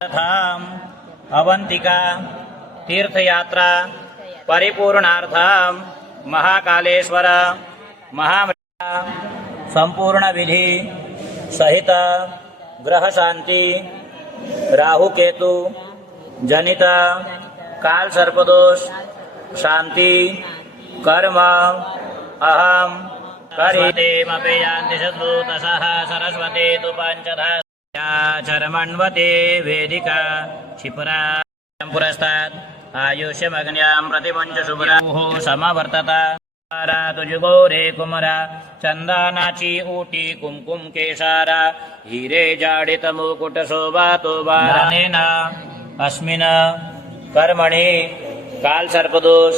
धाम अवंतिका तीर्थयात्रा परिपूर्णार्थम महाकालेश्वर महामृत्या संपूर्ण विधि सहित ग्रह शांति राहु केतु जनित काल सर्पदोष शांति कर्म अहम करिते मपेयांति शत्रुतसः सरस्वती तु पंचधा चरमण्वते वेदिका क्षिपरा पुरस्तात् आयुष्यमग्न्यां प्रतिपञ्च शुभ्राः समवर्तता तुजुगोरे कुमरा चंदनाची ऊटी कुमकुम केशारा हीरे जाडित मुकुट शोभातो बारानेन अस्मिन् कर्मणि काल सर्पदोष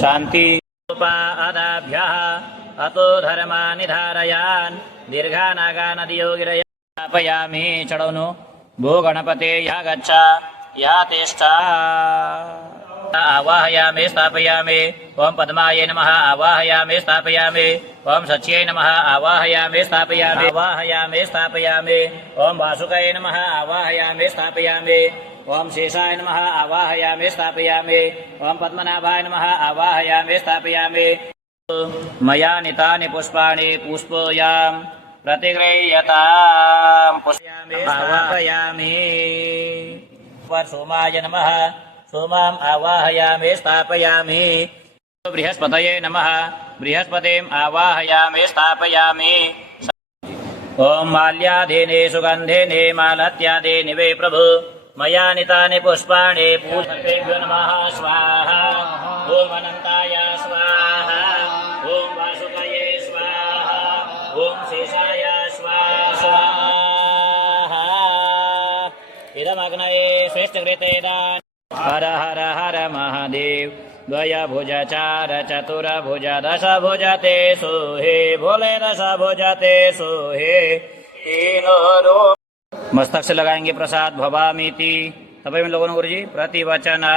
शांति उपादाभ्यः अतो धर्मानि धारयान् दीर्घानागानदियोगिरया स्थापयामि चढ़ोनु भो गणपते या गच्छा या तिष्ठा आवाहयामि स्थापयामि ओम पद्माय नमः आवाहयामि स्थापयामि ओम सच्यै नमः आवाहयामि स्थापयामि आवाहयामि स्थापयामि ओम वासुकाय नमः आवाहयामि स्थापयामि ओम शेषाय नमः आवाहयामि स्थापयामि ओम पद्मनाभाय नमः आवाहयामि स्थापयामि मया नीतानि पुष्पाणि पुष्पयां प्रतिगृह्यतां पुष्पयामि आवाहयामि सोमाय नमः सोमाम् आवाहयामि स्थापयामि बृहस्पतये नमः बृहस्पतिम् आवाहयामि स्थापयामि ओम माल्यादेने सुगंधेने मालत्यादेनि वे प्रभु मया नीतानि पुष्पाणि पूजतेभ्यो नमः स्वाहा ओम अनंताय स्वाहा ओम वासुकये स्वाहा ओम शेषाय स्वाहा इदमग्नये श्रेष्ठकृतेदान हर हर हर महादेव द्वयभुजचार चतुर्भुज दशभुजते सोहे भोले दशभुजते सोहे मस्तक से लगाएंगे प्रसाद भवामीति तब इन लोगों ने गुरुजी प्रतिवचना